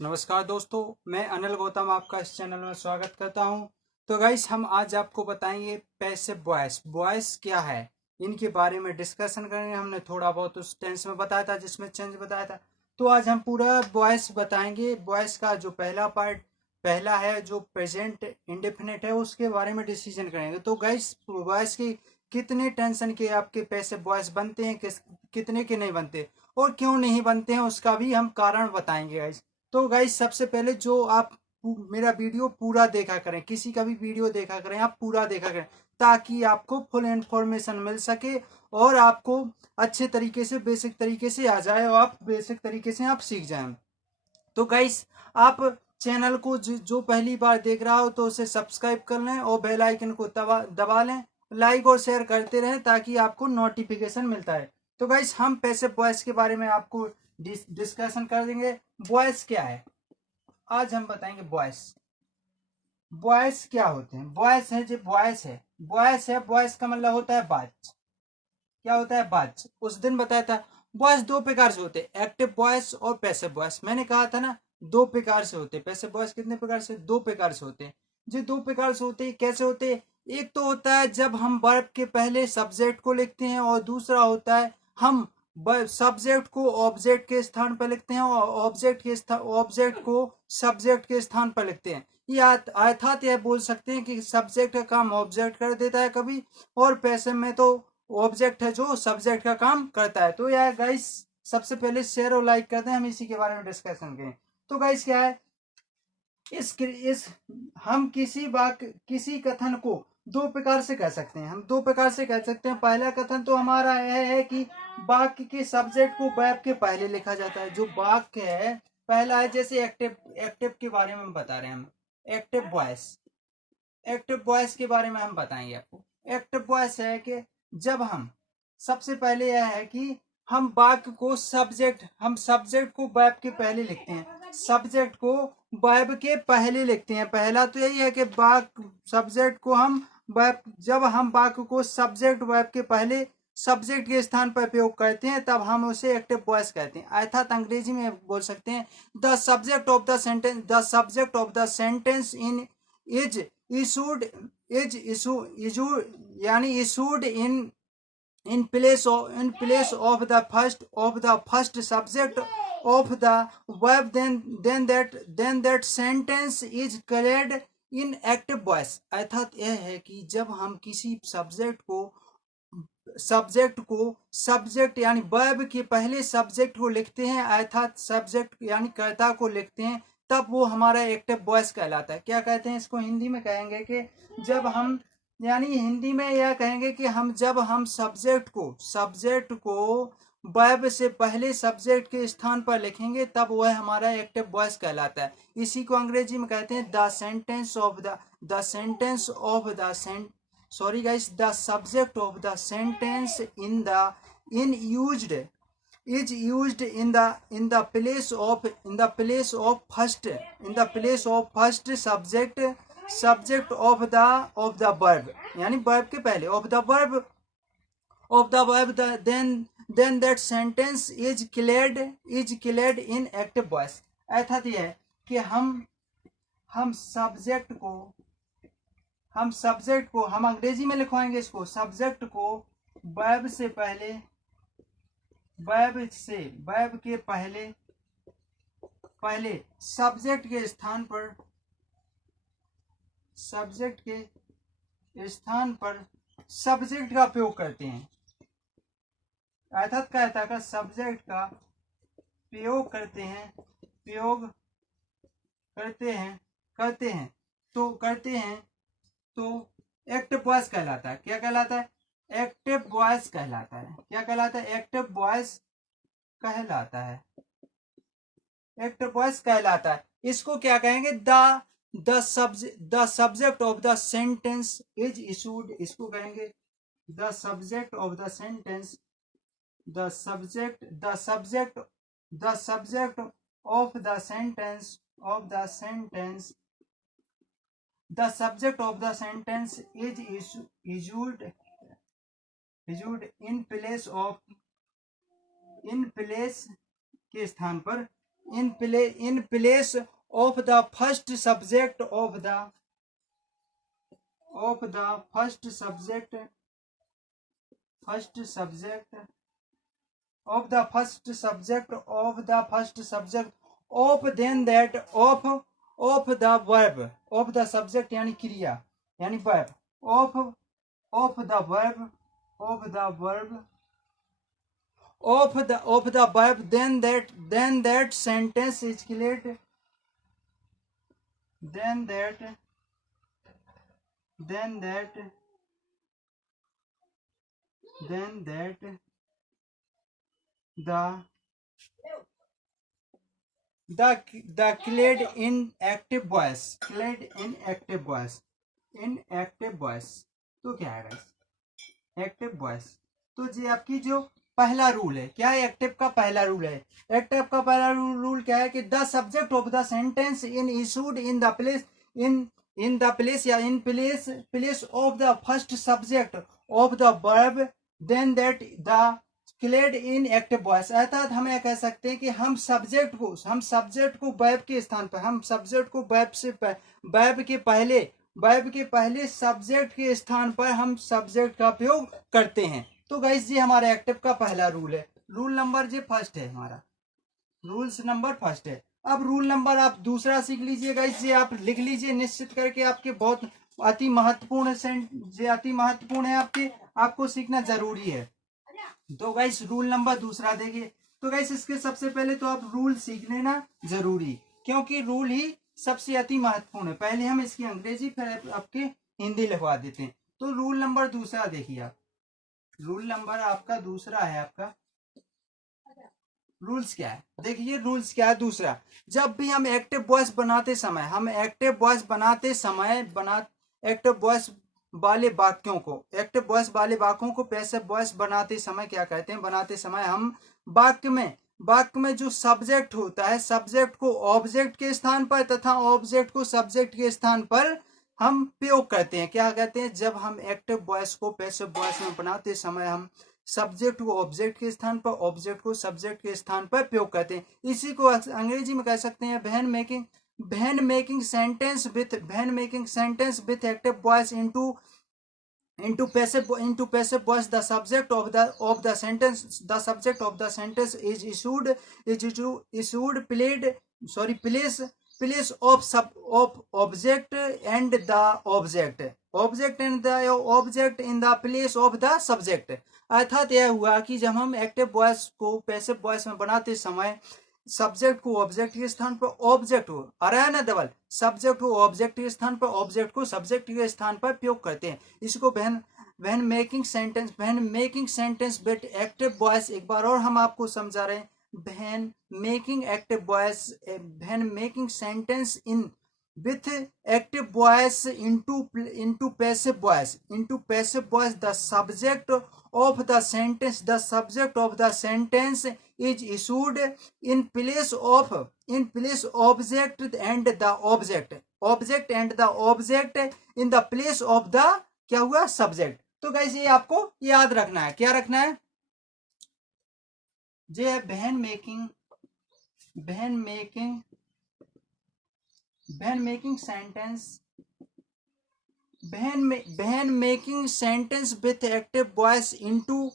नमस्कार दोस्तों, मैं अनिल गौतम आपका इस चैनल में स्वागत करता हूं। तो गाइस, हम आज आपको बताएंगे पैसिव वॉइस वॉइस क्या है, इनके बारे में डिस्कशन करेंगे। हमने थोड़ा बहुत उस टेंस में बताया था जिसमें चेंज बताया था, तो आज हम पूरा वॉइस बताएंगे। वॉइस का जो पहला पार्ट पहला है जो प्रेजेंट इंडेफिनिट है, उसके बारे में डिसीजन करेंगे। तो गाइस, वॉइस की कितने टेंशन के आपके पैसिव वॉइस बनते हैं, कितने के नहीं बनते और क्यों नहीं बनते हैं, उसका भी हम कारण बताएंगे गाइस। तो गाइस, सबसे पहले जो आप मेरा वीडियो पूरा देखा करें, किसी का भी वीडियो देखा करें, आप पूरा देखा करें ताकि आपको फुल इंफॉर्मेशन मिल सके और आपको अच्छे तरीके से बेसिक तरीके से आ जाए और आप बेसिक तरीके से आप सीख जाएं। तो गाइस, आप चैनल को जो पहली बार देख रहा हो तो उसे सब्सक्राइब कर लें और बेल आइकन को दबा लें। लाइक और शेयर करते रहें ताकि आपको नोटिफिकेशन मिलता है। तो गाइस, हम पैसिव वॉइस के बारे में आपको डिस्कशन कर देंगे। वॉइस क्या है आज हम बताएंगे। वॉइस वॉइस क्या होते हैं? वॉइस है जो वॉइस का मतलब होता है बात। क्या होता है? बात। उस दिन बताया था वॉइस दो प्रकार से होते हैं, एक्टिव वॉइस और पैसिव वॉइस। मैंने कहा था ना, दो प्रकार से होते हैं। पैसिव वॉइस कितने प्रकार से? दो प्रकार से होते हैं। जो दो प्रकार से होते हैं, कैसे होते हैं? एक तो होता है जब हम वर्ब के पहले सब्जेक्ट को लिखते हैं, और दूसरा होता है हम सब्जेक्ट को ऑब्जेक्ट के स्थान पर लिखते हैं और ऑब्जेक्ट को सब्जेक्ट के स्थान पर लिखते हैं। ये अर्थात यह बोल सकते हैं कि सब्जेक्ट का काम ऑब्जेक्ट कर देता है कभी, और पैसिव में तो ऑब्जेक्ट है जो सब्जेक्ट का काम करता है। तो यार गाइस, सबसे पहले शेयर और लाइक करते हैं, हम इसी के बारे में डिस्कशन करें। तो गाइस, क्या है इस हम किसी कथन को दो प्रकार से कह सकते हैं। हम दो प्रकार से कह सकते हैं। पहला कथन तो हमारा यह है कि वाक्य के सब्जेक्ट को वर्ब के पहले लिखा जाता है। जो वाक्य है पहला है, जैसे एक्टिव एक्टिव के बारे में बता रहे हैं हम। एक्टिव वॉइस के बारे में हम बताएंगे आपको। एक्टिव वॉइस है कि जब हम सबसे पहले यह है कि हम वाक्य को सब्जेक्ट को वर्ब के पहले लिखते हैं। सब्जेक्ट को वर्ब के पहले लिखते हैं। पहला तो यही है कि वाक्य सब्जेक्ट को हम वर्ब, जब हम वाक्य को सब्जेक्ट वर्ब के पहले सब्जेक्ट के स्थान पर प्रयोग करते हैं तब हम उसे एक्टिव वॉइस कहते हैं। अर्थात अंग्रेजी में बोल सकते हैं the subject of the sentence in is issued issued यानी issued in place of the first subject of the verb, then that sentence is declared in active voice। अर्थात यह है कि जब हम किसी सब्जेक्ट यानी वर्ब के पहले सब्जेक्ट को लिखते हैं, अर्थात सब्जेक्ट यानी कर्ता को लिखते हैं, तब वो हमारा एक्टिव वॉइस कहलाता है। क्या कहते हैं इसको? हिंदी में कहेंगे कि जब हम, यानी हिंदी में यह कहेंगे कि जब हम सब्जेक्ट को वर्ब से पहले सब्जेक्ट के स्थान पर लिखेंगे तब वह हमारा एक्टिव वॉइस कहलाता है। इसी को अंग्रेजी में कहते हैं the sentence of the sorry guys, the subject of the sentence in used is used in the place of first subject of the verb, यानी verb के पहले then that sentence is declared in active voice। अर्थात यह है कि हम subject को हम अंग्रेजी में लिखवाएंगे इसको। सब्जेक्ट को वर्ब के पहले सब्जेक्ट के स्थान पर सब्जेक्ट का प्रयोग करते हैं। अर्थात कहता है सब्जेक्ट का प्रयोग करते हैं तो एक्टिव वॉइस कहलाता है। क्या कहलाता है? एक्टिव वॉइस कहलाता है। क्या कहलाता है? एक्टिव वॉइस कहलाता है। इसको क्या कहेंगे? The subject of the sentence is issued, इसको कहेंगे the subject of the sentence the subject of the sentence the subject of the sentence is issued in place के स्थान पर in place of the first subject of the first subject of then that of the verb of the subject यानी क्रिया यानी verb of the verb then that sentence is cleared then that the clade in active voice तो क्या है guys active voice. तो जी आपकी जो पहला रूल है क्या है, एक्टिव का पहला रूल है। एक्टिव का पहला रूल क्या है कि the subject of the sentence in issued in the place in the place या in place of the first subject of the verb then that the clause in active voice. अर्थात हम यह कह सकते हैं कि हम सब्जेक्ट को वर्ब के स्थान पर वर्ब के पहले सब्जेक्ट के स्थान पर हम सब्जेक्ट का उपयोग करते हैं। तो गाइस जी हमारा एक्टिव का पहला रूल है। रूल नंबर जी फर्स्ट है, हमारा रूल्स नंबर फर्स्ट है। अब रूल नंबर आप दूसरा सीख लीजिए गाइस जी, आप लिख लीजिए निश्चित करके, आपके बहुत अति महत्वपूर्ण है, आपको सीखना जरूरी है। तो गाइस रूल नंबर दूसरा देखिए। तो गाइस इसके सबसे पहले तो आप रूल सीख लेना जरूरी, क्योंकि रूल ही सबसे अति महत्वपूर्ण है। पहले हम इसकी अंग्रेजी फिर आपके हिंदी लिखवा देते हैं। तो रूल नंबर दूसरा देखिए आप, रूल नंबर आपका दूसरा है। आपका रूल्स क्या है, देखिए रूल्स क्या है दूसरा। जब भी हम एक्टिव वॉइस बनाते समय एक्टिव वॉइस वाले वाक्यों को पैसिव वॉइस बनाते समय क्या कहते हैं, बनाते समय हम वाक्य में जो सब्जेक्ट होता है, सब्जेक्ट को ऑब्जेक्ट के स्थान पर तथा ऑब्जेक्ट को सब्जेक्ट के स्थान पर हम प्रयोग करते हैं। क्या कहते हैं, जब हम एक्टिव वॉइस को पैसिव वॉइस में बनाते समय हम सब्जेक्ट को ऑब्जेक्ट के स्थान पर, ऑब्जेक्ट को सब्जेक्ट के स्थान पर प्रयोग करते हैं। इसी को अंग्रेजी में कह सकते हैं when making sentence with active voice into passive voice the subject of the sentence is issued place of object and the object in the place of the subject। अर्थात यह हुआ कि जब हम एक्टिव वॉइस को पैसिव वॉइस में बनाते समय सब्जेक्ट को ऑब्जेक्ट के स्थान पर, सब्जेक्ट को ऑब्जेक्ट के स्थान पर, ऑब्जेक्ट को सब्जेक्ट के स्थान पर प्रयोग करते हैं। इसको when making sentence with active voice, एक बार और हम आपको समझा रहे हैं, when making sentence in with active voice into passive voice the subject of the sentence is issued in place of object and the object in the place of the क्या हुआ subject। तो गाइस ये आपको याद रखना है, क्या रखना है जे when making sentence with active voice into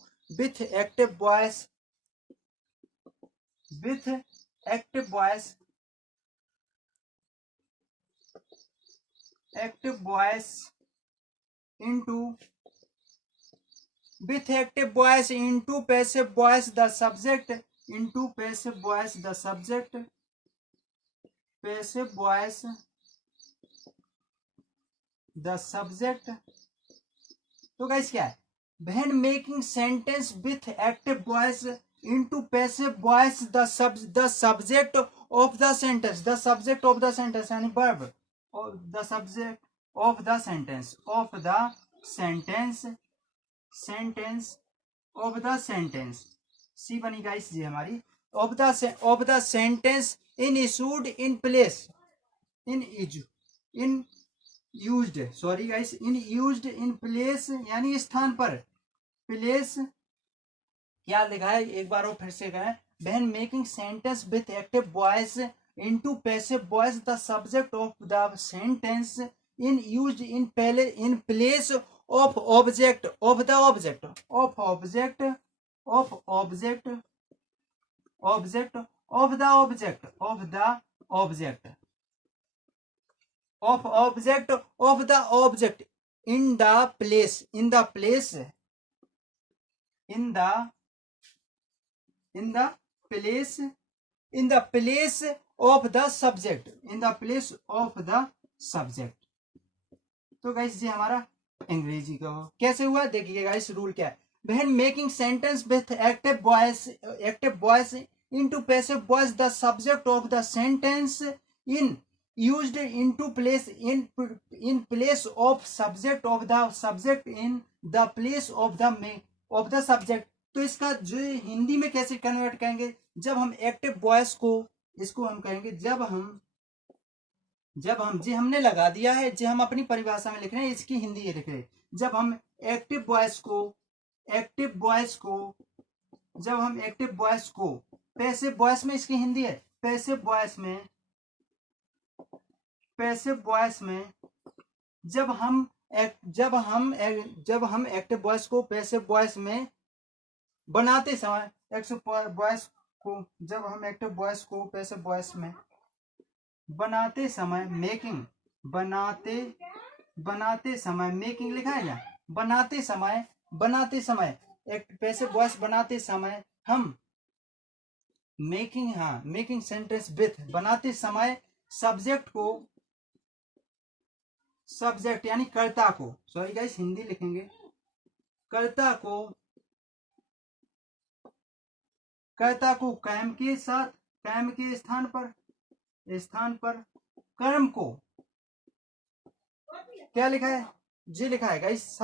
passive voice the subject तो गाइस क्या है, when making sentence with active voice into passive voice the subject of the sentence यानी verb the subject of the sentence सी बनी guys जी हमारी of the sentence in issued in place in used in place यानी स्थान पर, place क्या लिखा है एक बार और फिर से कहें, when making sentence with active voice into passive voice the subject of the sentence in used in पहले in place of object of the object of object of object object of the object of the object of object of the object in the place in the place in the in the place in the place of the subject in the place of the subject। तो guys ये हमारा अंग्रेजी का हो कैसे हुआ देखिए guys rule क्या है, when making sentence with active voice into passive voice the subject of the sentence in used into place in place of subject of the subject in the place of the subject। तो इसका जो हिंदी में कैसे convert करेंगे, जब हम active voice को इसको हम कहेंगे जब हम जी हमने लगा दिया है, जी हम अपनी परिभाषा में लिख रहे हैं, इसकी हिंदी ये लिख रहे हैं, जब हम एक्टिव वॉइस को जब हम एक्टिव वॉइस को पैसिव वॉइस में, इसकी हिंदी है पैसिव वॉइस में जब हम एक्टिव वॉइस को पैसिव वॉइस में बनाते समय एक्टिव वॉइस को जब हम एक्टिव वॉइस को पैसिव वॉइस में बनाते समय मेकिंग लिखा है ना, बनाते समय एक पैसिव वॉइस बनाते समय हम मेकिंग सेंटेंस विथ बनाते समय सब्जेक्ट यानी कर्ता को, सॉरी गाइस हिंदी लिखेंगे, कर्ता को कैम के स्थान पर कर्म को क्या लिखा है, जी लिखा है guys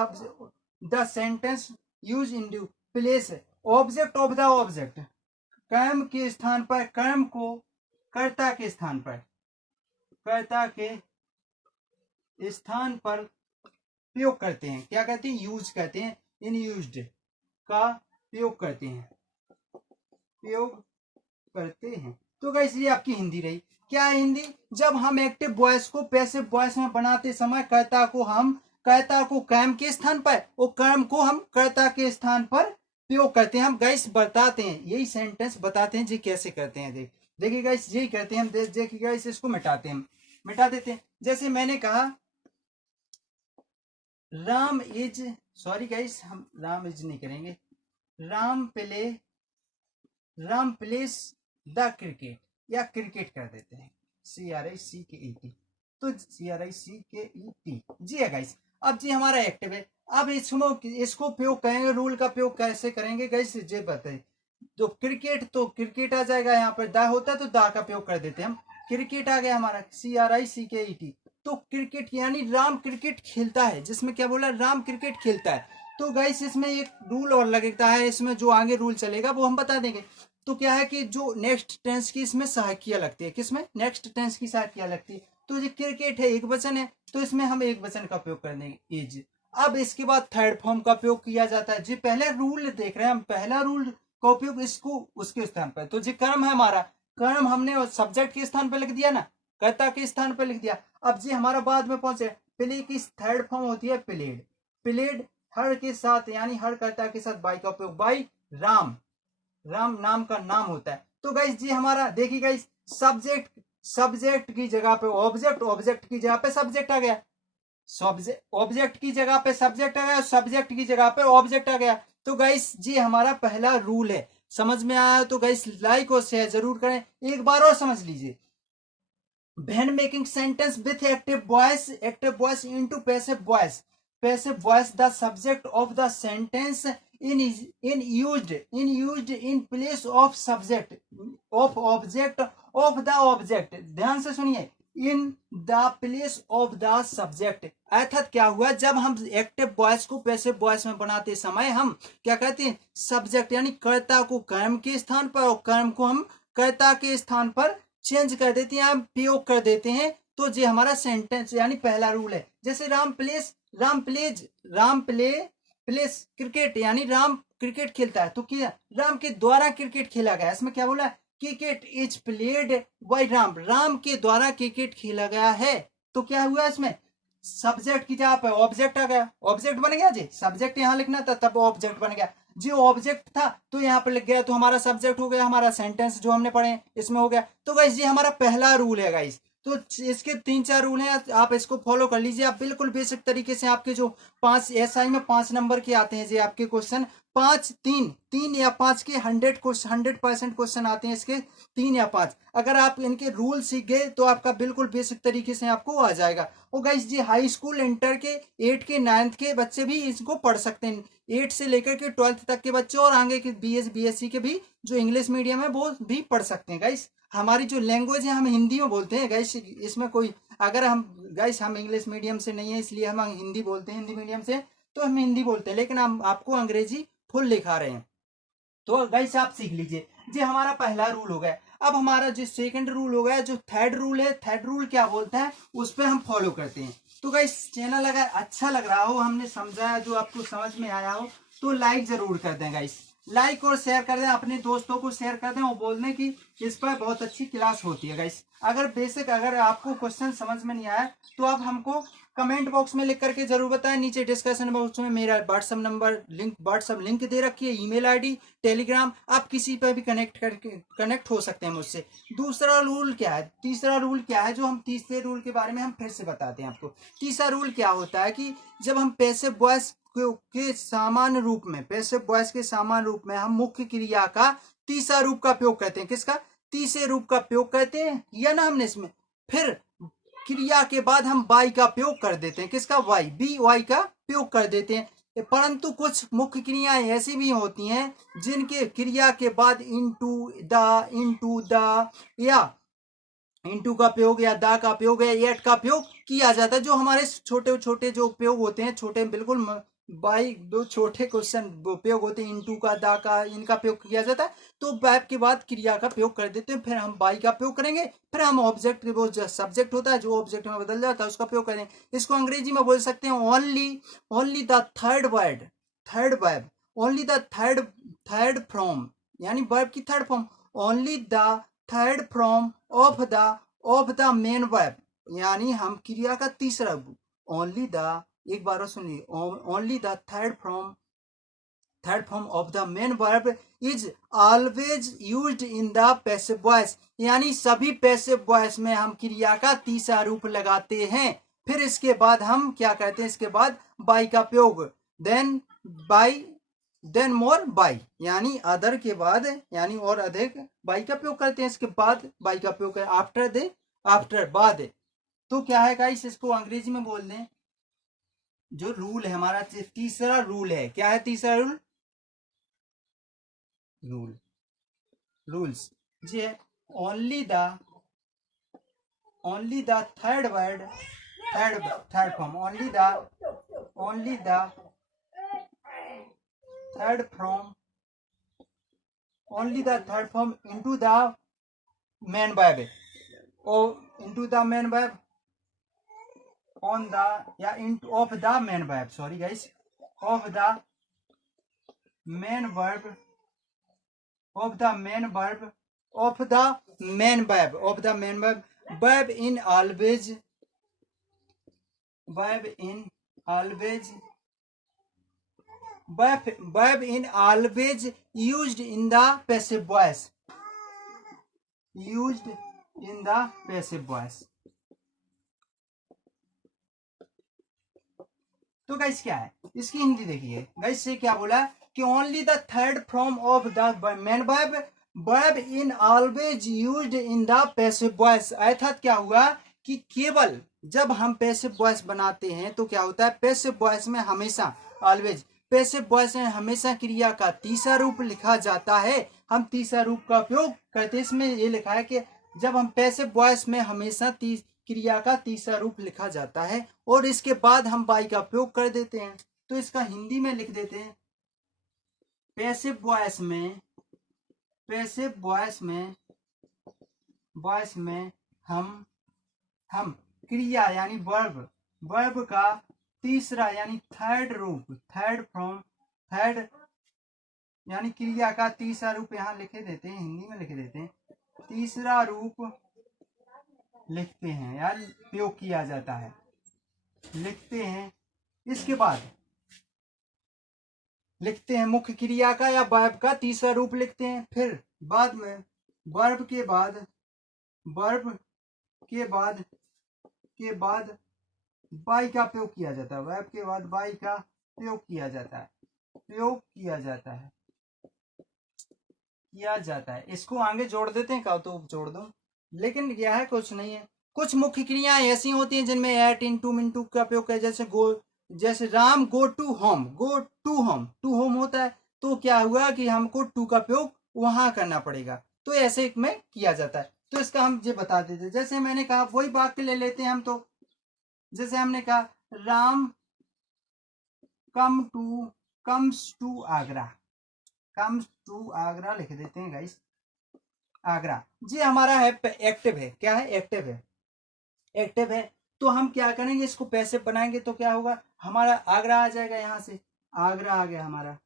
the sentence use in two place object of the object, कर्म के स्थान पर कर्म को कर्ता के स्थान पर प्रयोग करते हैं, क्या कहते हैं यूज कहते हैं, इन यूज्ड का प्रयोग करते हैं। तो गाइस ये आपकी हिंदी रही। क्या है हिंदी, जब हम एक्टिव वॉइस को पैसिव वॉइस में बनाते समय कर्ता को कर्म के स्थान पर और कर्म को हम कर्ता के स्थान पर प्रयोग करते हैं। हम गाइस बताते हैं, यही सेंटेंस बताते हैं जी कैसे करते हैं। देखिए गाइस यही करते हैं हम, देखिए गाइस इसको मिटा देते हैं। जैसे मैंने कहा राम इज, सॉरी गाइस हम राम इज नहीं करेंगे, राम प्लेस द क्रिकेट या क्रिकेट कर देते हैं, CRICKET, तो CRICKET जी है गाइस। अब जी हमारा एक्टिव है, अब इसको प्रयोग करेंगे, रूल का प्रयोग कैसे करेंगे गाइस जी बताइए। तो क्रिकेट आ जाएगा, यहाँ पर दा होता है तो दा का प्रयोग कर देते हैं हम, क्रिकेट आ गया हमारा CRICKET। तो क्रिकेट यानी राम क्रिकेट खेलता है, जिसमें क्या बोला राम क्रिकेट खेलता है। तो गाइस इसमें एक रूल और लगता है, इसमें जो आगे रूल चलेगा वो हम बता देंगे। तो क्या है कि जो नेक्स्ट टेंस की इसमें सहायकिया लगती है, किसमें नेक्स्ट टेंस की सहायकिया लगती है। तो ये क्रिकेट है एक वचन है, तो इसमें हम एक वचन का प्रयोग कर देंगे इज। अब इसके बाद थर्ड फॉर्म का प्रयोग किया जाता है जी, पहले रूल देख रहे हैं हम, पहला रूल का उपयोग इसको उसके स्थान पर, तो जी कर्म है हमारा, कर्म हमने सब्जेक्ट के स्थान पर लिख दिया ना, कर्ता के स्थान पर लिख दिया। अब जी हमारा बाद में पहुंचे प्ले की थर्ड फॉर्म होती है प्लेड हर के साथ, यानी हर कर्ता के साथ बाई का उपयोग, बाई राम नाम का नाम होता है। तो गाइस जी हमारा देखिए गाइस सब्जेक्ट की जगह पे ऑब्जेक्ट की जगह पे सब्जेक्ट आ गया, ऑब्जेक्ट की जगह पे सब्जेक्ट आ गया, सब्जेक्ट की जगह पे ऑब्जेक्ट आ गया। तो गाइस जी हमारा पहला रूल है, समझ में आया तो गाइस लाइक और शेयर जरूर करें। एक बार और समझ लीजिए, when making sentence with active voice into passive voice the subject of the sentence in used in place of subject of object of the object, ध्यान से सुनिए, in the place of the subject। अर्थात क्या हुआ, जब हम active voice को passive voice में बनाते समय हम क्या कहते हैं सब्जेक्ट यानी कर्ता को कर्म के स्थान पर और कर्म को हम कर्ता के स्थान पर चेंज कर देते हैं, हम प्रयोग कर देते हैं। तो ये हमारा सेंटेंस यानी पहला रूल है। जैसे राम प्लेस क्रिकेट, यानी राम क्रिकेट खेलता है, तो क्या राम के द्वारा क्रिकेट खेला गया, इसमें क्या बोला, cricket is played by Ram, Ram के द्वारा क्रिकेट खेला गया है। तो क्या हुआ इसमें, सब्जेक्ट की जगह पे ऑब्जेक्ट आ गया, ऑब्जेक्ट बन गया जी, सब्जेक्ट यहाँ लिखना था तब ऑब्जेक्ट बन गया जी, ऑब्जेक्ट था तो यहाँ पे लिख गया, तो हमारा सब्जेक्ट हो गया, हमारा सेंटेंस जो हमने पढ़े इसमें हो गया। तो गाइस ये हमारा पहला रूल है गाइस। तो इसके 3-4 रूल हैं, आप इसको फॉलो कर लीजिए, आप बिल्कुल बेसिक तरीके से आपके जो 5 एसआई में 5 नंबर के आते हैं जी आपके क्वेश्चन, 3 या 5 के 100% क्वेश्चन आते हैं इसके, 3 या 5, अगर आप इनके रूल सीख गए तो आपका बिल्कुल बेसिक तरीके से आपको आ जाएगा। और गाइस जी हाई स्कूल इंटर के 8 के 9th के बच्चे भी इसको पढ़ सकते हैं, 8 से लेकर के 12th तक के बच्चे, और आगे के बीएससी के भी जो इंग्लिश मीडियम है वो भी पढ़ सकते हैं गाइस। हमारी जो लैंग्वेज है हम हिंदी में बोलते हैं गाइस, इसमें कोई, अगर हम गाइस हम इंग्लिश मीडियम से नहीं है इसलिए हम हिंदी बोलते हैं, हिंदी मीडियम से तो हम हिंदी बोलते हैं, लेकिन हम आपको अंग्रेजी फुल लिखा रहे हैं। तो गाइस आप सीख लीजिए जी, हमारा पहला रूल हो गया। अब हमारा जो सेकंड रूल हो गया, जो थर्ड रूल है, थर्ड रूल क्या बोलता है उस पर हम फॉलो करते हैं। तो गाइस चैनल अगर अच्छा लग रहा हो, हमने समझाया जो आपको समझ में आया हो, तो लाइक जरूर कर दें गाइस, लाइक और शेयर कर दें, अपने दोस्तों को शेयर कर दें और बोल दें कि इस पर बहुत अच्छी क्लास होती है गाइस। अगर आपको क्वेश्चन समझ में नहीं आया तो आप हमको कमेंट बॉक्स में लिख करके जरूर बताएं, नीचे डिस्कशन बॉक्स में मेरा व्हाट्सएप लिंक दे रखी है, ईमेल आईडी, टेलीग्राम, आप किसी पर भी कनेक्ट हो सकते हैं मुझसे। दूसरा रूल क्या है, तीसरा रूल क्या है, जो हम तीसरे रूल के बारे में हम फिर से बताते हैं आपको। तीसरा रूल क्या होता है कि जब हम पैसिव वॉइस के सामान्य रूप में, पैसिव वॉइस के सामान्य रूप में हम मुख्य क्रिया का तीसरा रूप का प्रयोग करते हैं, किसका, तीसरे रूप का प्रयोग करते हैं, या ना हमने इसमें, फिर क्रिया के बाद हम बाई का प्रयोग कर देते हैं, किसका, वाई, बी वाई का प्रयोग कर देते हैं। परंतु कुछ मुख्य क्रियाएं ऐसी भी होती हैं जिनके क्रिया के बाद इंटू द या इंटू का प्रयोग या दा का प्रयोग या एट का प्रयोग किया जाता है, जो हमारे छोटे छोटे जो उपयोग होते हैं, छोटे बिल्कुल बाई दो छोटे क्वेश्चन उपयोग होते हैं, इंटू का दा का इनका प्रयोग किया जाता है। तो बैब के बाद क्रिया का प्रयोग कर देते हैं, फिर हम बाई का प्रयोग करेंगे, फिर हम ऑब्जेक्ट, वो जो सब्जेक्ट होता है जो ऑब्जेक्ट में बदल जाता है उसका प्रयोग करेंगे। इसको अंग्रेजी में बोल सकते हैं only the third word, third verb, only the third from, यानी वर्ब की third form, only the third from of the main verb, यानी हम क्रिया का तीसरा, ओनली द, एक बार सुनिए, only the third form of the main verb is always used in the passive voice, यानी सभी पैसिव वॉइस में हम क्रिया का तीसरा रूप लगाते हैं। फिर इसके बाद हम क्या कहते हैं, इसके बाद बाई का प्रयोग, देन मोर बाई, यानी अदर के बाद, यानी और अधिक बाई का प्रयोग करते हैं, इसके बाद बाई का प्रयोग करें, आफ्टर बाद। तो क्या है गाइस, इसको अंग्रेजी में बोल दें, जो रूल है हमारा तीसरा रूल है, क्या है तीसरा रूल्स जी है, only the third word, third form, only the third from, only the third form into the main verb, into the main verb, on the या of the main verb, sorry guys, of the main verb, of the main verb, of the main verb, of the main verb, verb in always used in the passive voice, तो guys क्या है इसकी हिंदी देखिए guys, से क्या बोला कि only the third form of the main verb in always used in the passive voice, अर्थात क्या हुआ कि केवल जब हम पैसिव वॉइस बनाते हैं तो क्या होता है, पैसिव वॉइस में हमेशा, ऑलवेज पैसिव वॉइस में हमेशा क्रिया का तीसरा रूप लिखा जाता है, हम तीसरा रूप का उपयोग करते हैं। इसमें ये लिखा है कि जब हम पैसिव वॉइस में हमेशा क्रिया का तीसरा रूप लिखा जाता है और इसके बाद हम बाई का प्रयोग कर देते हैं। तो इसका हिंदी में लिख देते हैं, पैसिव वॉइस में हम क्रिया यानी वर्ब का तीसरा यानी थर्ड यानी क्रिया का तीसरा रूप यहाँ लिखे देते हैं, हिंदी में लिखे देते हैं, तीसरा रूप लिखते हैं या प्रयोग किया जाता है, लिखते हैं। इसके बाद लिखते हैं मुख्य क्रिया का या वर्ब का तीसरा रूप लिखते हैं। फिर बाद में वर्ब के बाद बाई का प्रयोग किया जाता है, वर्ब के बाद बाई का प्रयोग किया जाता है। इसको आगे जोड़ देते हैं, का तो जोड़ दो, लेकिन यह है कुछ नहीं है। कुछ मुख्य क्रियाएं ऐसी होती हैं जिनमें एट, इनटू, मिनटू का प्रयोग किया, जैसे Ram go to home, to home होता है, तो क्या हुआ कि हमको टू का प्रयोग वहां करना पड़ेगा, तो ऐसे में किया जाता है। तो इसका हम ये बता देते, जैसे मैंने कहा वही वाक्य ले लेते हैं हम। तो जैसे हमने कहा राम कम्स टू आगरा लिख देते हैं गाइस, आगरा। ये हमारा है एक्टिव है, क्या है, एक्टिव है। तो हम क्या करेंगे, इसको पैसिव बनाएंगे तो क्या होगा, हमारा आगरा आ जाएगा, यहां से आगरा आ गया हमारा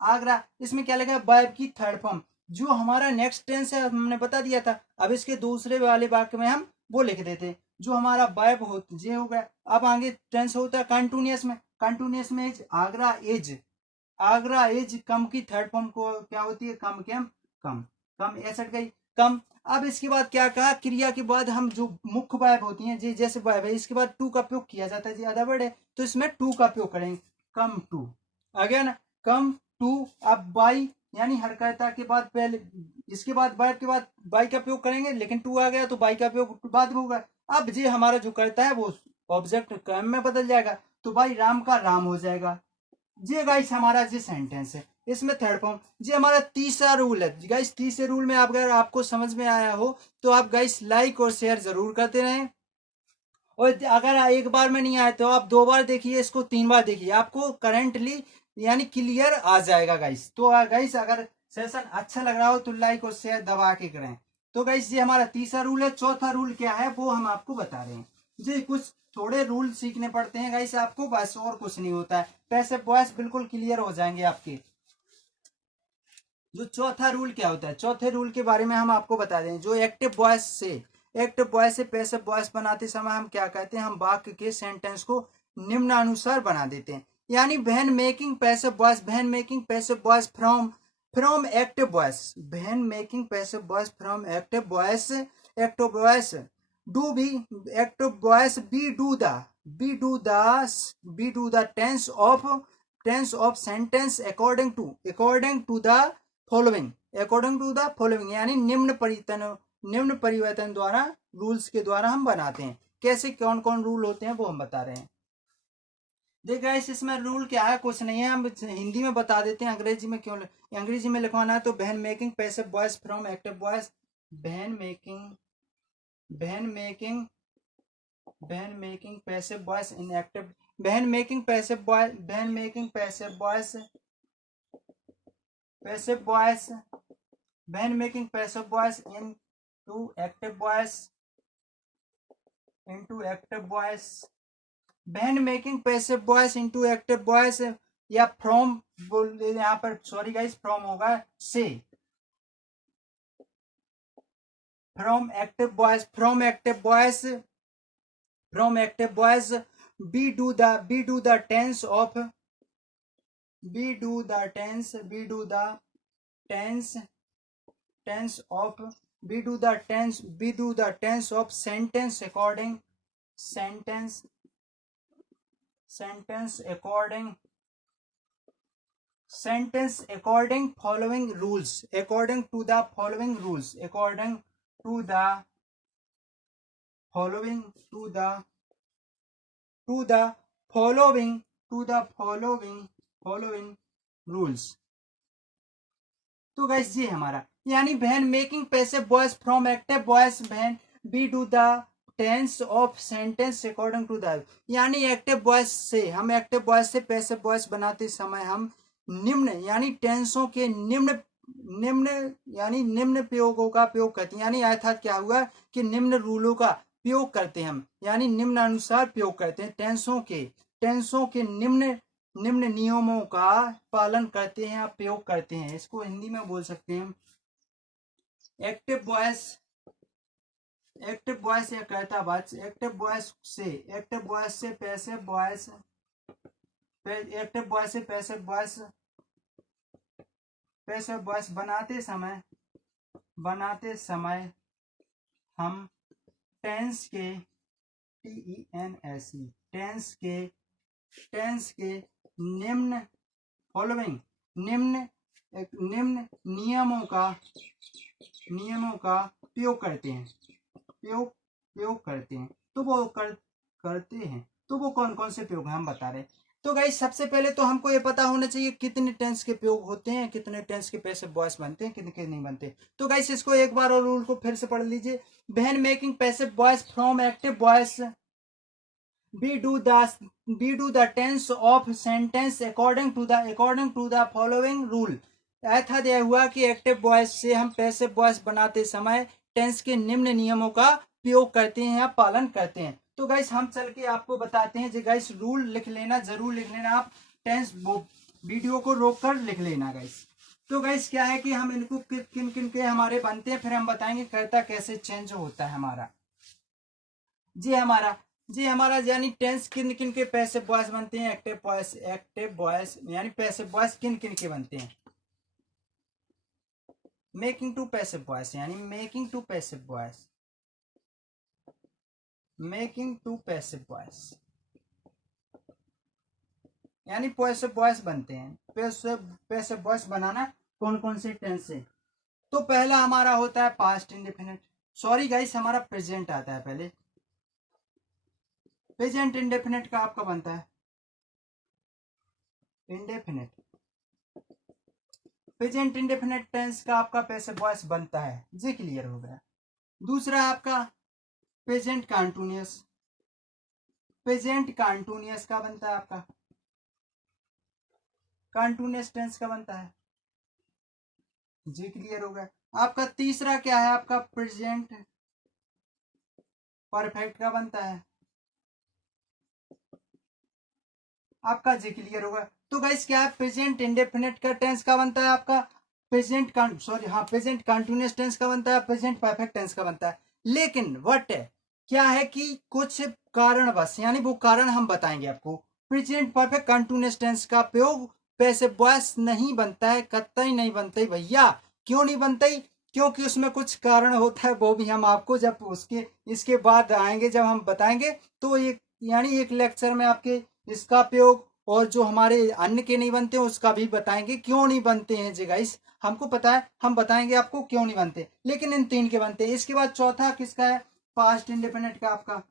आगरा। इसमें क्या लगेगा, वर्ब की थर्ड फॉर्म, जो हमारा नेक्स्ट टेंस है हमने बता दिया था। अब इसके दूसरे वाले वाक्य में हम वो लिख देते, जो हमारा वर्ब ये हो गया। अब आगे टेंस होता है कंटिन्यूअस में आगरा इज कम की थर्ड फॉर्म को क्या होती है, कम एसट गई, कम। अब इसके बाद क्या कहा, क्रिया के बाद हम जो मुख्य वर्ब होती हैं जी, जैसे वर्ब है इसके बाद टू का प्रयोग किया जाता है जी, अदर वर्ड है तो इसमें टू का प्रयोग करेंगे, कम टू आ गया ना, कम टू। अब बाई यानी हरकता के बाद पहले, इसके बाद वर्ब के बाद बाई का प्रयोग करेंगे, लेकिन टू आ गया तो बाई का प्रयोग बाद में होगा। अब ये हमारा जो करता है वो ऑब्जेक्ट कर्म में बदल जाएगा, तो भाई राम का राम हो जाएगा। ये गाइस हमारा जो सेंटेंस है, इसमें थर्ड फॉर्म। ये हमारा तीसरा रूल है गाइस। तीसरे रूल में आप अगर आपको समझ में आया हो तो आप गाइस लाइक और शेयर जरूर करते रहें, और अगर एक बार में नहीं आए तो आप 2 बार देखिए, इसको 3 बार देखिए, आपको करंटली यानी क्लियर आ जाएगा गाइस। तो गाइस अगर सेशन अच्छा लग रहा हो तो लाइक और शेयर दबा के करें। तो गाइस ये हमारा तीसरा रूल है। चौथा रूल क्या है वो हम आपको बता रहे हैं जी। कुछ थोड़े रूल सीखने पड़ते हैं गाइस आपको, बस और कुछ नहीं होता है, पैसे वॉइस बिल्कुल क्लियर हो जाएंगे आपके। जो चौथा रूल क्या होता है, चौथे रूल के बारे में हम आपको बता दें। जो एक्टिव वॉइस से पैसिव वॉइस बनाते समय हम क्या कहते हैं, हम वाक्य के सेंटेंस को निम्नानुसार बना देते हैं। यानी when making passive voice from active voice, when making passive voice from active voice active voice we do the tense of sentence according to the following, यानी निम्न परिवर्तन द्वारा, रूल्स के द्वारा हम बनाते हैं। कैसे कौन कौन रूल होते हैं वो हम बता रहे हैं। देख गाइस इसमें रूल क्या है, कुछ नहीं है, हम हिंदी में बता देते हैं, अंग्रेजी में क्यों, अंग्रेजी में लिखवाना है। तो when making passive voice from active voice, when making passive voice in active, when making passive voice into active voice या फ्रॉम बोल, यहाँ पर सॉरी गाइस फ्रॉम होगा से, from active voice we do the tense of sentence according following rules, according to the following rules, following rules। तो guys ये हमारा, यानी when making passive voice from active voice, when we do the tense of sentence according to the, यानी active voice से, हम active voice से passive voice बनाते समय हम निम्न यानी टेंसों के निम्न प्रयोगों का प्रयोग करते हैं। यानी अर्थात क्या हुआ कि निम्न रूलों का प्रयोग करते हैं हम, यानी निम्न अनुसार प्रयोग करते हैं टेंसों के निम्न नियमों का पालन करते हैं या प्रयोग करते हैं। इसको हिंदी में बोल सकते हैं एक्टिव वॉइस। एक्टिव वॉइस या कहता वॉइस। एक्टिव वॉइस से पैसिव वॉइस, एक्टिव वॉइस से पैसिव वॉइस, पैसिव वॉइस बनाते समय हम टेंस के टेंस के निम्न फॉलोइंग निम्न नियमों का प्रयोग करते हैं। तो वो कौन कौन से प्रयोग हम बता रहे हैं। तो गाइस सबसे पहले तो हमको ये पता होना चाहिए कितने टेंस के प्रयोग होते हैं, कितने टेंस के पैसिव वॉइस बनते हैं, कितने के नहीं बनते। तो गाइस इसको एक बार और रूल को फिर से पढ़ लीजिए। When making passive voice from active voice we do the tense of sentence according to the following rule। ऐसा दिया हुआ कि एक्टिव वॉइस से हम पैसिव वॉइस बनाते समय टेंस के निम्न नियमों का प्रयोग करते हैं या पालन करते हैं। तो गाइस हम चल के आपको बताते हैं जी। गाइस रूल लिख लेना, जरूर लिख लेना आप, टेंस वीडियो को रोक कर लिख लेना गाइस। तो गाइस क्या है कि हम इनको किन किन के हमारे बनते हैं, फिर हम बताएंगे कर्ता कैसे चेंज होता है हमारा। जी हमारा यानी टेंस किन किन के पैसिव वॉइस बनते हैं। एक्टिव वॉइस यानी पैसिव वॉइस किन किन के बनते हैं। मेकिंग टू पैसिव वॉइस यानी मेकिंग टू पैसिव वॉइस यानी पैसिव वॉइस बनते हैं। पैसिव वॉइस बनाना कौन कौन से टेंस से। तो पहला हमारा होता है पास्ट इंडेफिनिट, सॉरी गाइस हमारा प्रेजेंट आता है पहले। प्रेजेंट इंडेफिनिट का आपका बनता है प्रेजेंट इंडेफिनिट टेंस का आपका पैसिव वॉइस बनता है। जी क्लियर हो गया। दूसरा आपका प्रेजेंट कॉन्टिन्यूअस का बनता है आपका, कॉन्टिन्यूअस टेंस का बनता है। जी क्लियर हो गया। आपका तीसरा क्या है, आपका प्रेजेंट परफेक्ट का बनता है आपका। जी क्लियर होगा। तो गाइस क्या है, प्रेजेंट इंडेफिनिट का टेंस का बनता है आपका प्रेजेंट कॉन्टिन्यूअस टेंस का बनता है, प्रेजेंट परफेक्ट टेंस का बनता है। लेकिन व्हाट है क्या है कि कुछ कारणवश, यानी वो कारण हम बताएंगे आपको, प्रेजेंट परफेक्ट कॉन्टिन्यूअस टेंस का प्रयोग पैसिव वॉइस नहीं बनता है, कतई नहीं बनता भैया। क्यों नहीं बनता? क्योंकि उसमें कुछ कारण होता है, वो भी हम आपको जब इसके बाद आएंगे, जब हम बताएंगे तो एक लेक्चर में आपके इसका प्रयोग और जो हमारे अन्य के नहीं बनते उसका भी बताएंगे क्यों नहीं बनते हैं जी गाइस। हमको पता है, हम बताएंगे आपको क्यों नहीं बनते, लेकिन इन तीन के बनते हैं। इसके बाद चौथा किसका है, पास्ट इंडेफिनिट का। आपका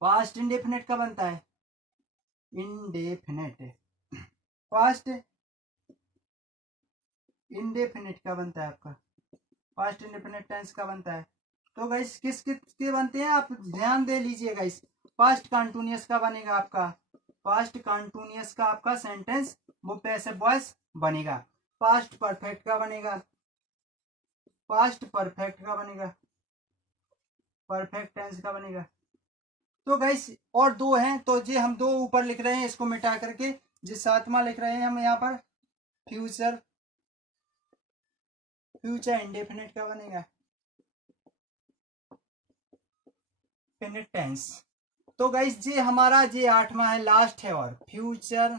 पास्ट इंडेफिनिट का बनता है पास्ट इंडेफिनिट का बनता है आपका, पास्ट इंडेफिनिट टेंस का बनता है। तो गाइस किस के बनते हैं आप ध्यान दे लीजिए गाइस। पास्ट कॉन्टिन्यूअस का बनेगा आपका, पास्ट कॉन्टिन्यूअस का आपका सेंटेंस वो पैसिव वॉइस बनेगा। पास्ट परफेक्ट का बनेगा, परफेक्ट टेंस का बनेगा। तो गाइस और दो हैं, तो जी हम दो ऊपर लिख रहे हैं, इसको मिटा करके जिस सातवां लिख रहे हैं हम यहाँ पर फ्यूचर इंडेफिनिट का बनेगा इंडेफिनिट टेंस। तो गाइस जी हमारा जी आठवां है, लास्ट है, और फ्यूचर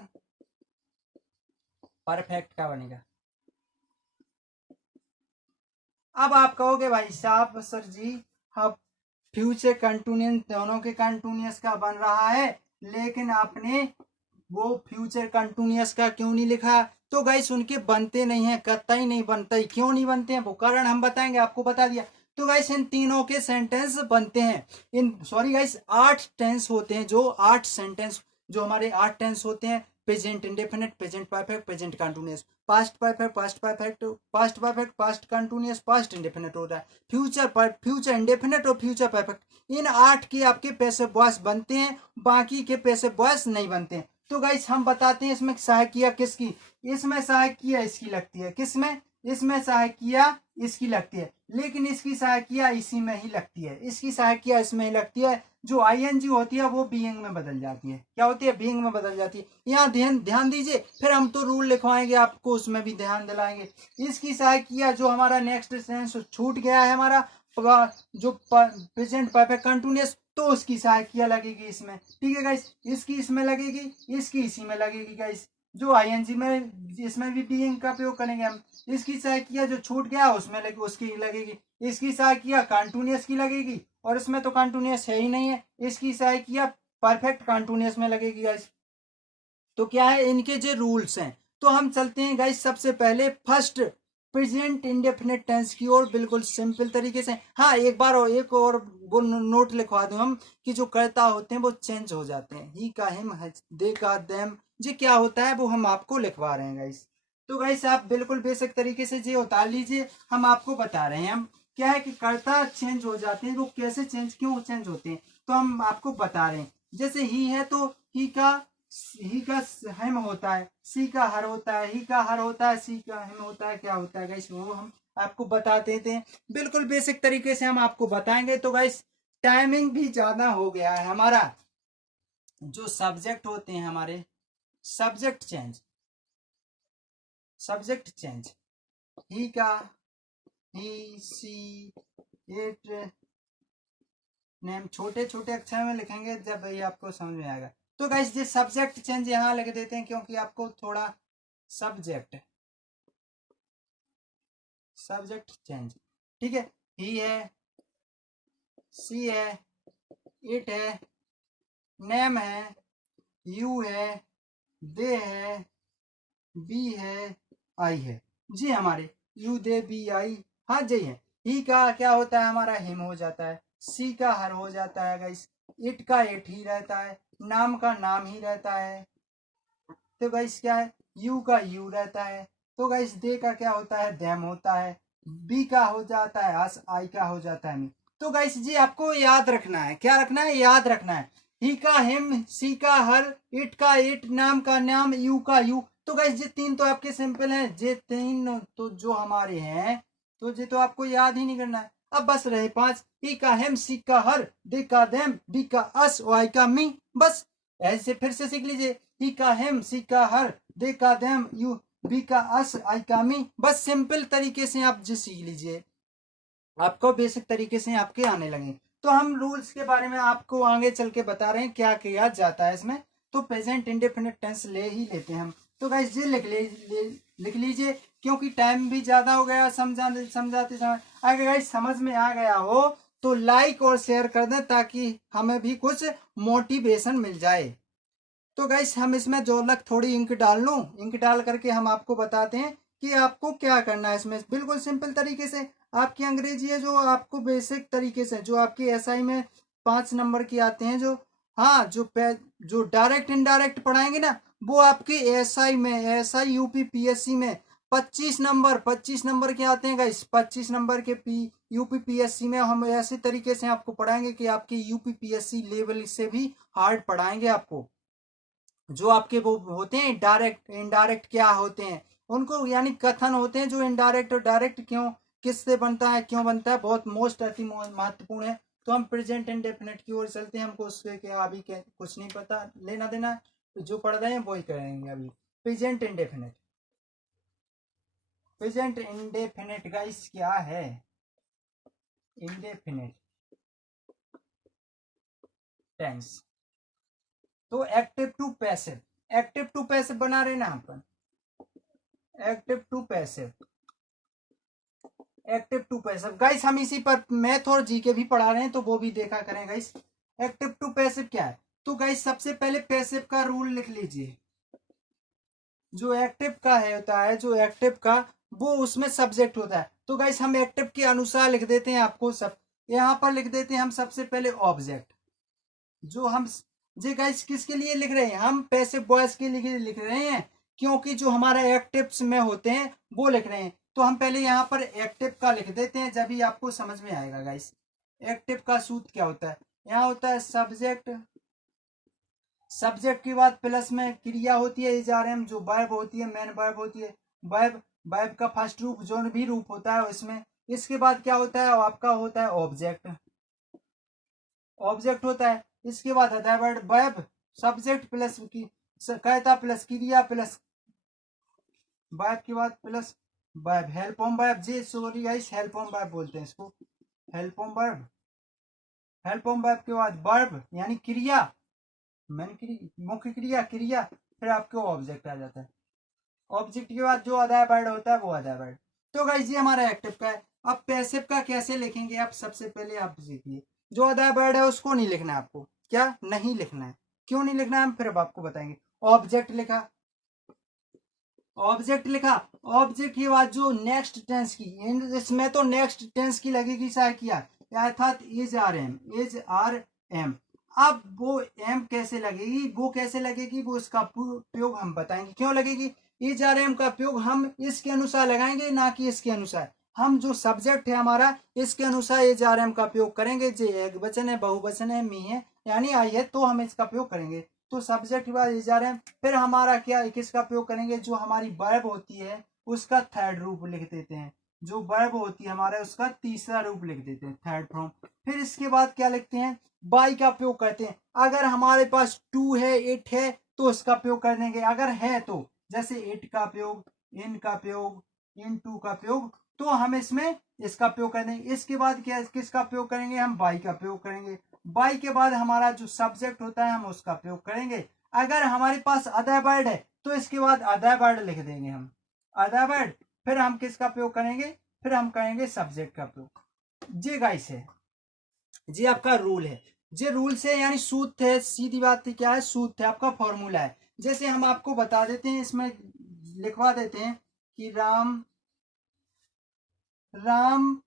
परफेक्ट का बनेगा। अब आप कहोगे भाई साहब सर जी अब फ्यूचर कंटिन्यूअस दोनों के कंटिन्यूअस का बन रहा है, लेकिन आपने वो फ्यूचर कंटिन्यूअस का क्यों नहीं लिखा? तो गाइस उनके बनते नहीं है, कतई नहीं बनते। क्यों नहीं बनते हैं वो कारण हम बताएंगे, आपको बता दिया। तो गाइस इन तीनों के सेंटेंस बनते हैं। सॉरी गाइस 8 टेंस होते हैं, जो 8 सेंटेंस जो हमारे 8 टेंस होते हैं, present indefinite, present perfect, present continuous, past perfect, past continuous, past indefinite होता है। फ्यूचर इंडेफिनिट और फ्यूचर परफेक्ट इन 8 के आपके पैसिव वॉइस बनते हैं, बाकी के पैसिव वॉइस नहीं बनते हैं। तो गाइस हम बताते हैं इसमें सहायकिया किसकी, इसमें सहायकिया इसकी लगती है, किसमें? इसमें सहायकिया इसकी लगती है। लेकिन इसकी सहायकिया इसी में ही लगती है, इसकी सहायकिया इसमें ही लगती है। जो आईएनजी होती है वो बीइंग में बदल जाती है। क्या होती है? बीइंग में बदल जाती है। यहाँ ध्यान ध्यान दीजिए, फिर हम तो रूल लिखवाएंगे आपको, उसमें भी ध्यान दिलाएंगे। इसकी सहायकिया जो हमारा नेक्स्ट सेंस छूट गया है हमारा जो प्रेजेंट परफेक्ट कंटिन्यूअस, तो उसकी सहायकिया लगेगी इसमें। ठीक है गाइस, इसकी इसमें लगेगी, इसकी इसी में लगेगी गाइस। जो आईएनजी में, इसमें भी बीइंग का प्रयोग करेंगे हम। इसकी सहायकिया जो छूट गया उसमें लगे, उसकी लगेगी। इसकी सहायकिया कंटिन्यूअस की लगेगी, और इसमें तो कंटिन्यूअस है ही नहीं है, इसकी सहायकिया परफेक्ट कंटिन्यूअस में लगेगी गाइस। तो क्या है इनके जो रूल्स हैं, तो हम चलते हैं गाइस सबसे पहले फर्स्ट प्रेजेंट इंडेफिनिट टेंस की ओर, बिल्कुल सिंपल तरीके से। हाँ, एक बार और एक और वो नोट लिखवा दूं हम कि जो कर्ता होते हैं वो चेंज हो जाते हैं। ही का, हिम, दे का, देम, जी क्या होता है वो हम आपको लिखवा रहे हैं गाइस। तो गाइस आप बिल्कुल बेसिक तरीके से जी उतार लीजिए, हम आपको बता रहे हैं। हम क्या है कि कर्ता चेंज हो जाते हैं, वो कैसे चेंज, क्यों चेंज होते हैं, तो हम आपको बता रहे हैं। जैसे ही है तो ही का हिम होता है, सी का हर होता है, ही का हर होता है, सी का हिम होता है। क्या होता है गाइस, वो हम आपको बता देते हैं, बिल्कुल बेसिक तरीके से हम आपको बताएंगे। तो गाइस टाइमिंग भी ज्यादा हो गया है हमारा। जो सब्जेक्ट होते हैं हमारे, सब्जेक्ट चेंज, सब्जेक्ट चेंज, ही का, ही, सी, इट, नेम, छोटे छोटे अक्षर में लिखेंगे जब ये आपको समझ में आएगा। तो गाइस ये सब्जेक्ट चेंज यहाँ लिख देते हैं, क्योंकि आपको थोड़ा सब्जेक्ट, सब्जेक्ट चेंज, ठीक है। ही है, सी है, इट है, नेम है, यू है, दे है, बी है, आई है। जी हमारे यू, दे, बी, आई, हाँ जी है। ही का क्या होता है हमारा, हिम हो जाता है। सी का हर हो जाता है गाइस। इट का इट ही रहता है। नाम का नाम ही रहता है। तो गाइस क्या है, यू का यू रहता है। तो गाइस दे का क्या होता है, देम होता है। बी का हो जाता है अस, आई का हो जाता है मी। तो गाइस जी आपको याद रखना है, क्या रखना है, याद रखना है। ही का हिम, सी का हर, इट का इट, नाम का नाम, यू का यू। तो गाइस ये तीन तो आपके सिंपल हैं, ये तीन तो जो हमारे हैं, तो ये तो आपको याद ही नहीं करना है। अब बस रहे पांच, ही का हिम, सी का हर, दे का देम, बी का अस, आई का मी। बस ऐसे फिर से सीख लीजिए। ही का हिम, सी का हर, दे का देम, यू, बी का अस, आई का मी। बस सिंपल तरीके से आप जी सीख लीजिए, आपको बेसिक तरीके से आपके आने लगे। तो हम रूल्स के बारे में आपको आगे चल के बता रहे हैं क्या किया जाता है इसमें। तो प्रेजेंट इंडेफिनिट टेंस ले ही लेते हैं हम। तो गाइस ये लिख लीजिए, क्योंकि टाइम भी ज्यादा हो गया समझाते समझाते समय। अगर गाइस समझ में आ गया हो तो लाइक और शेयर कर दें, ताकि हमें भी कुछ मोटिवेशन मिल जाए। तो गाइस हम इसमें जो लग थोड़ी इंक डाल लूं, इंक डाल करके हम आपको बताते हैं कि आपको क्या करना है इसमें, बिल्कुल सिंपल तरीके से। आपकी अंग्रेजी है जो आपको बेसिक तरीके से, जो आपकी एसआई में 5 नंबर की आते हैं, जो हाँ जो डायरेक्ट इनडायरेक्ट पढ़ाएंगे ना, वो आपकी एसआई में, एसआई यूपी पीएससी में 25 नंबर के आते हैं गाइस। 25 नंबर के यूपी पीएससी में हम ऐसे तरीके से आपको पढ़ाएंगे कि आपकी यूपी पीएससी लेवल से भी हार्ड पढ़ाएंगे आपको। जो आपके वो होते हैं डायरेक्ट इनडायरेक्ट क्या होते हैं उनको, यानी कथन होते हैं जो इनडायरेक्ट और डायरेक्ट क्यों, किससे बनता है, क्यों बनता है, बहुत मोस्ट अति महत्वपूर्ण है। तो हम प्रेजेंट इंडेफिनिट की ओर चलते हैं, हमको उसके क्या अभी क्या कुछ नहीं पता, लेना देना, तो जो पढ़ रहे हैं वही करेंगे अभी। Present indefinite, present indefinite guys क्या है, इंडेफिनिट टेंस। तो active to passive, active to passive बना रहे ना अपन, active to passive, active to passive guys हम इसी पर मैथ और जीके भी पढ़ा रहे हैं, तो वो भी देखा करें गाइस। एक्टिव टू पैसिव क्या है, तो गाइस सबसे पहले पैसिव का रूल लिख लीजिए। जो एक्टिव का है होता है, जो एक्टिव का वो उसमें सब्जेक्ट होता है। तो गाइस हम एक्टिव के अनुसार लिख देते हैं आपको, सब यहाँ पर लिख देते हैं हम सबसे पहले ऑब्जेक्ट। जो हम जे गाइस किसके लिए लिख रहे हैं, हम पैसिव वॉइस के लिए लिख रहे हैं, क्योंकि जो हमारा एक्टिव्स में होते हैं वो लिख रहे हैं। तो हम पहले यहाँ पर एक्टिव का लिख देते हैं, जब ही आपको समझ में आएगा गाइस। एक्टिव का सूत्र क्या होता है, यहाँ होता है सब्जेक्ट, सब्जेक्ट के बाद प्लस में क्रिया होती है इजआरएम, जो वर्ब होती है, मेन वर्ब होती है। वर्ब, वर्ब का फर्स्ट रूप जो भी रूप होता है इसमें इसके बाद क्या होता है, आपका होता है ऑब्जेक्ट, ऑब्जेक्ट होता है। इसके बाद आता है वर्ड वर्ब, सब्जेक्ट प्लस की कहता प्लस क्रिया प्लस वर्ब के बाद plus verb, help on verb, जी sorry guys help on verb बोलते हैं इसको, help on verb, help on verb के बाद वर्ब यानी क्रिया, मुख्य क्रिया क्रिया, फिर आपके ऑब्जेक्ट आ जाता है। ऑब्जेक्ट के बाद जो अदाय वर्ड होता है वो अदाय वर्ड। तो गाइस ये हमारा एक्टिव का है। अब पैसिव का कैसे लिखेंगे आप, सबसे पहले आप सीखिए, जो अदाय वर्ड है उसको नहीं लिखना है आपको, क्या नहीं लिखना है, क्यों नहीं लिखना है हम फिर अब आपको बताएंगे। ऑब्जेक्ट लिखा, ऑब्जेक्ट लिखा, ऑब्जेक्ट के बाद जो नेक्स्ट टेंस की, इसमें तो नेक्स्ट टेंस की लगेगी चाहे किया, अर्थात is are am, is are am. अब वो एम कैसे लगेगी, वो कैसे लगेगी, वो इसका प्रयोग हम बताएंगे क्यों लगेगी। इज आर एम का प्रयोग हम इसके अनुसार लगाएंगे, ना कि इसके अनुसार। हम जो सब्जेक्ट है हमारा इसके अनुसार इज आर एम का प्रयोग करेंगे। जो एक वचन है, बहुवचन है, मी है यानी आई है, तो हम इसका प्रयोग करेंगे। तो सब्जेक्ट के बाद इज आर एम, फिर हमारा क्या किसका प्रयोग करेंगे, जो हमारी वर्ब होती है उसका थर्ड रूप लिख देते हैं, जो वर्ब होती है हमारा उसका तीसरा रूप लिख देते हैं, थर्ड फॉर्म। फिर इसके बाद क्या लिखते हैं, बाई का प्रयोग करते हैं। अगर हमारे पास टू है, इट है, तो उसका प्रयोग कर देंगे, अगर है तो, जैसे इट का प्रयोग, इन का प्रयोग, इन टू का प्रयोग, तो हम इसमें इसका प्रयोग कर देंगे। इसके बाद क्या किसका प्रयोग करेंगे, हम बाई का प्रयोग करेंगे। बाई के बाद हमारा जो सब्जेक्ट होता है हम उसका प्रयोग करेंगे। अगर हमारे पास अदर वर्ड है तो इसके बाद अदर वर्ड लिख देंगे हम, अदर वर्ड। फिर हम किसका प्रयोग करेंगे, फिर हम करेंगे सब्जेक्ट का प्रयोग। जी गाइस है, जी आपका रूल है, जी रूल से यानी सूत्र है, सीधी बात क्या है, सूत्र है, आपका फॉर्मूला है। जैसे हम आपको बता देते हैं, इसमें लिखवा देते हैं कि राम, राम,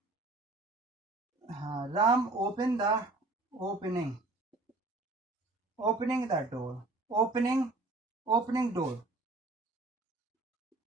हाँ Ram open the, opening, opening the door, opening, opening door,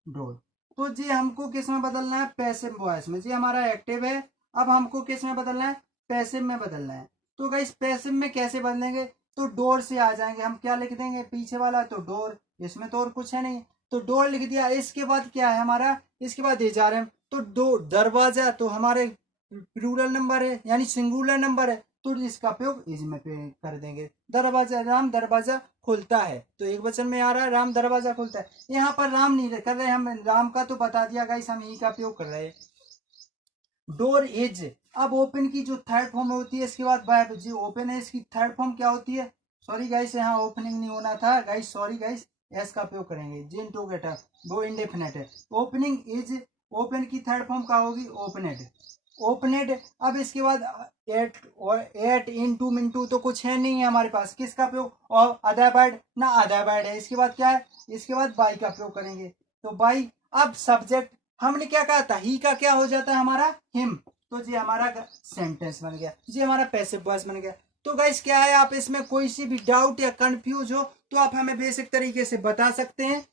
door. तो जी हमको किस में बदलना है, पैसिव वॉइस में। जी हमारा एक्टिव है, अब हमको किस में बदलना है, पैसिव में बदलना है। तो गाइस पैसिव में कैसे बदलेंगे, तो डोर से आ जाएंगे, हम क्या लिख देंगे पीछे वाला, तो डोर, इसमें तो और कुछ है नहीं, तो डोर लिख दिया। इसके बाद क्या है हमारा, इसके बाद ये जा रहे हैं, तो दो दरवाजा, तो हमारे प्लूरल नंबर है यानी सिंगुलर नंबर है, तो इसका प्रयोग इज में पे कर देंगे। दरवाजा, राम दरवाजा खुलता है, तो एक वचन में आ रहा है राम दरवाजा खुलता है। यहाँ पर राम नहीं कर रहे हम, राम का तो बता दिया गाइस, हम ई का प्रयोग कर रहे हैं। डोर इज, अब ओपन की जो थर्ड फॉर्म होती है इसके बाद वर्ब, जी ओपन है इसकी थर्ड फॉर्म क्या होती है, सॉरी गाइस यहाँ ओपनिंग नहीं होना था गाइस, सॉरी गाइस, एस का प्रयोग करेंगे, जी इंटरोगेटिव, वो इंडेफिनेट है। ओपनिंग इज, ओपन की थर्ड फॉर्म क्या होगी, ओपनेड, ओपनेड। अब इसके बाद एट, और एट इन टू मिनटू तो कुछ है नहीं है हमारे पास, किसका प्रयोग, और अदर वर्ड ना, अदर वर्ड है। इसके बाद क्या है, इसके बाद बाई का प्रयोग करेंगे, तो बाई। अब सब्जेक्ट हमने क्या कहा था, ही का क्या हो जाता है हमारा, हिम, तो जी हमारा सेंटेंस बन गया, जी हमारा पैसिव वॉइस बन गया। तो गाइस क्या है, आप इसमें कोई सी भी डाउट या कंफ्यूज हो तो आप हमें बेसिक तरीके से बता सकते हैं,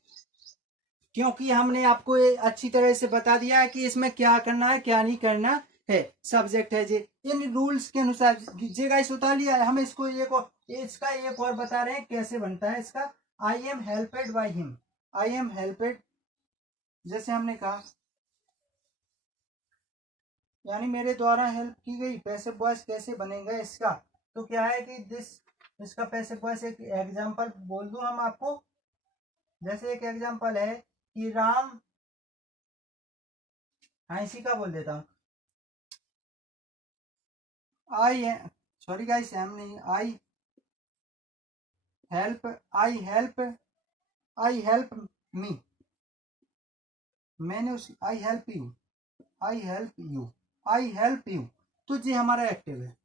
क्योंकि हमने आपको ये अच्छी तरह से बता दिया है कि इसमें क्या करना है क्या नहीं करना है। सब्जेक्ट है जी, इन रूल्स के अनुसार जी गाइस उतार लिया है। हम इसको एक और, इसका एक और बता रहे हैं कैसे बनता है इसका। I am helped by him, I am helped, जैसे हमने कहा यानी मेरे द्वारा हेल्प की गई, पैसिव वॉइस कैसे बनेगा इसका, तो क्या है कि दिस, इसका पैसिव वॉइस एक एग्जांपल बोल दूं हम आपको, जैसे एक एग्जांपल है कि राम, हाँ इसी का बोल देता हूँ, आई, सॉरी गाइस एम नहीं, I help, I help, I help me, मैंने उस, I help you, I help you, I help you, तो जी हमारा एक्टिव है।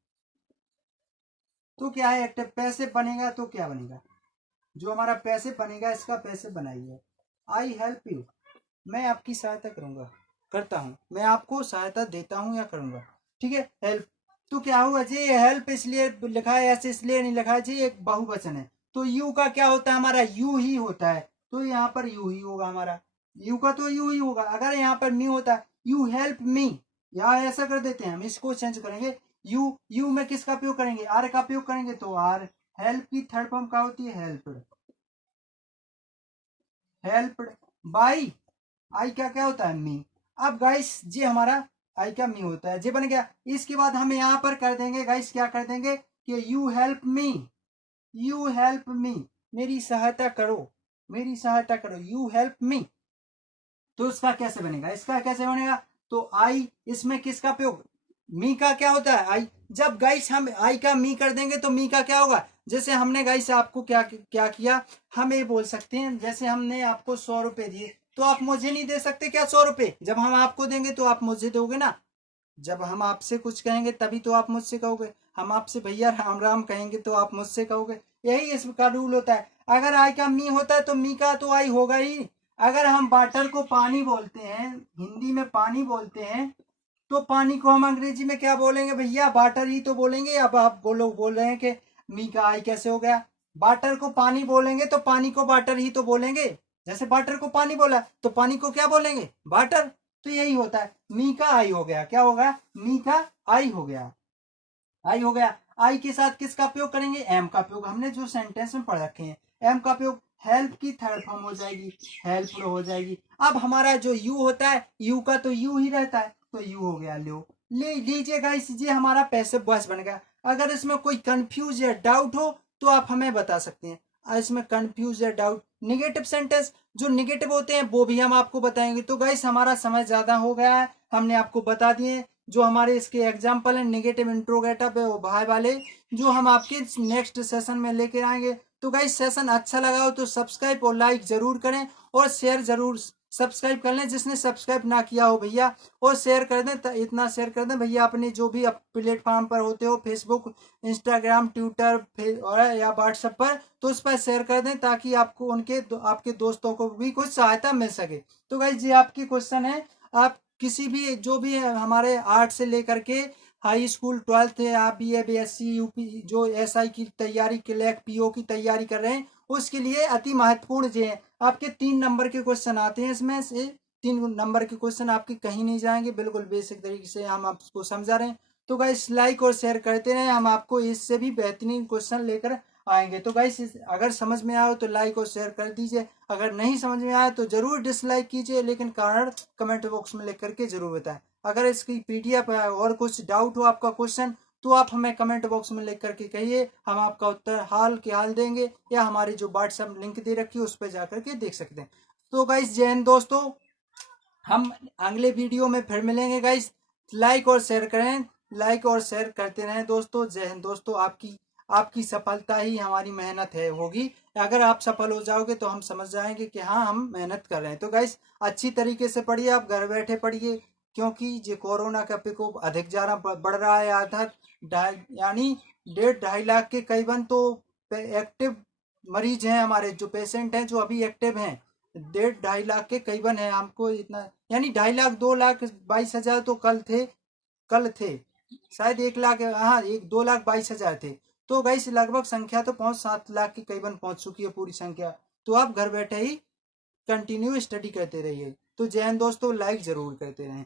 तो क्या है एक्टिव, पैसिव बनेगा तो क्या बनेगा, जो हमारा पैसिव बनेगा इसका पैसिव बनाइए, आई हेल्प यू, मैं आपकी सहायता करूंगा, करता हूं, मैं आपको सहायता देता हूं या करूंगा, ठीक है। हेल्प, तो क्या हुआ जी, हेल्प इसलिए लिखा है ऐसे, इसलिए नहीं लिखा है जी, एक बहुवचन है, तो यू का क्या होता है हमारा, यू ही होता है, तो यहाँ पर यू ही होगा हमारा, यू का तो यू ही होगा। अगर यहाँ पर मी होता, यू हेल्प मी, यहाँ ऐसा कर देते हैं हम, इसको चेंज करेंगे, यू, यू में किसका प्रयोग करेंगे, आर का प्रयोग करेंगे, तो आर, हेल्प की थर्ड फॉर्म क्या होती है, हेल्प्ड, हेल्प्ड बाई, आई क्या क्या होता है, मी। अब गाइस जी हमारा आई का मी होता है, ये बन गया। इसके बाद हम यहाँ पर कर देंगे गाइस, क्या कर देंगे कि you help me, you help me, मेरी सहायता करो, मेरी सहायता करो, यू हेल्प मी। तो इसका कैसे बनेगा, इसका कैसे बनेगा, तो आई, इसमें किसका प्रयोग, मी का क्या होता है, आई। जब गाइस हम आई का मी कर देंगे तो मी का क्या होगा, जैसे हमने गाइस आपको क्या क्या किया, हम ये बोल सकते हैं जैसे हमने आपको 100 रुपए दिए तो आप मुझे नहीं दे सकते क्या 100 रुपए, जब हम आपको देंगे तो आप मुझे दोगे ना। जब हम आपसे कुछ कहेंगे तभी तो आप मुझसे कहोगे, हम आपसे भैया राम राम कहेंगे तो आप मुझसे कहोगे, यही इसका रूल होता है। अगर आई का मी होता है तो मी का तो आई होगा ही। अगर हम वाटर को पानी बोलते हैं, हिंदी में पानी बोलते हैं, तो पानी को हम अंग्रेजी में क्या बोलेंगे भैया, वाटर ही तो बोलेंगे। अब आप बोल रहे हैं कि मी का आई कैसे हो गया, वाटर को पानी बोलेंगे तो पानी को वाटर ही तो बोलेंगे। जैसे वाटर को पानी बोला तो पानी को क्या बोलेंगे, वाटर। तो यही होता है, मी का आई हो गया, क्या होगा, मी का आई हो गया, आई हो गया। आई के साथ किसका प्रयोग करेंगे, एम का प्रयोग, हमने जो सेंटेंस में पढ़ रखे हैं एम का प्रयोग। हेल्प की थर्ड फॉर्म हो जाएगी, हेल्प हो जाएगी। अब हमारा जो यू होता है, यू का तो यू ही रहता है, तो यू हो गया, लो ले लीजिएगा, ये हमारा पैसिव वॉइस बन गया। अगर इसमें कोई कंफ्यूज या डाउट हो तो आप हमें बता सकते हैं। इसमें कंफ्यूज या डाउट, निगेटिव सेंटेंस जो निगेटिव होते हैं वो भी हम आपको बताएंगे। तो गाइस हमारा समय ज्यादा हो गया है, हमने आपको बता दिए जो हमारे इसके एग्जाम्पल हैं निगेटिव इंट्रोगेटिव भाई वाले, जो हम आपके नेक्स्ट सेशन में लेके आएंगे। तो गाइस सेशन अच्छा लगा हो तो सब्सक्राइब और लाइक जरूर करें और शेयर जरूर, सब्सक्राइब कर लें जिसने सब्सक्राइब ना किया हो भैया, और शेयर कर दें, इतना शेयर कर दें भैया अपने जो भी प्लेटफॉर्म पर होते हो, फेसबुक, इंस्टाग्राम, ट्विटर और या व्हाट्सएप पर, तो उस पर शेयर कर दें ताकि आपको आपके दोस्तों को भी कुछ सहायता मिल सके। तो गाइस ये आपकी क्वेश्चन है, आप किसी भी जो भी है हमारे आर्ट से लेकर के हाई स्कूल 12th है, आप B A B S C UP जो एसआई की तैयारी के लिए पीओ की तैयारी कर रहे हैं उसके लिए अति महत्वपूर्ण जो है, आपके 3 नंबर के क्वेश्चन आते हैं, इसमें से 3 नंबर के क्वेश्चन आपके कहीं नहीं जाएंगे, बिल्कुल बेसिक तरीके से हम आपको समझा रहे हैं। तो गाइस लाइक और शेयर करते रहे, हम आपको इससे भी बेहतरीन क्वेश्चन लेकर आएंगे। तो गाइस अगर समझ में आए तो लाइक और शेयर कर दीजिए, अगर नहीं समझ में आए तो जरूर डिसलाइक कीजिए, लेकिन कारण कमेंट बॉक्स में लिख करके जरूर बताएं। अगर इसकी पीडीएफ और कुछ डाउट हो आपका क्वेश्चन तो आप हमें कमेंट बॉक्स में लिख करके कहिए, हम आपका उत्तर हाल के हाल देंगे, या हमारी जो व्हाट्सएप लिंक दे रखी है उस पर जाकर के देख सकते हैं। तो गाइस जय हिंद दोस्तों, हम अगले वीडियो में फिर मिलेंगे गाइस, लाइक और शेयर करें, लाइक और शेयर करते रहें दोस्तों। जय हिंद दोस्तों, आपकी आपकी सफलता ही हमारी मेहनत है होगी, अगर आप सफल हो जाओगे तो हम समझ जाएंगे कि हाँ हम मेहनत कर रहे हैं। तो गाइस अच्छी तरीके से पढ़िए, आप घर बैठे पढ़िए, क्योंकि ये कोरोना का प्रकोप अधिक ज्यादा बढ़ रहा है, आधा यानी 1.5 लाख के करीबन तो एक्टिव मरीज हैं, हमारे जो पेशेंट हैं जो अभी एक्टिव हैं 1.5 लाख के करीबन है, हमको इतना यानी 2.5 लाख 2,22,000 तो कल थे शायद 1 लाख, हाँ 2,22,000 थे। तो गाइस लगभग संख्या तो 5-7 लाख के करीबन पहुंच चुकी है पूरी संख्या। तो आप घर बैठे ही कंटिन्यू स्टडी करते रहिए। तो जय हिंद दोस्तों, लाइक जरूर करते रहें।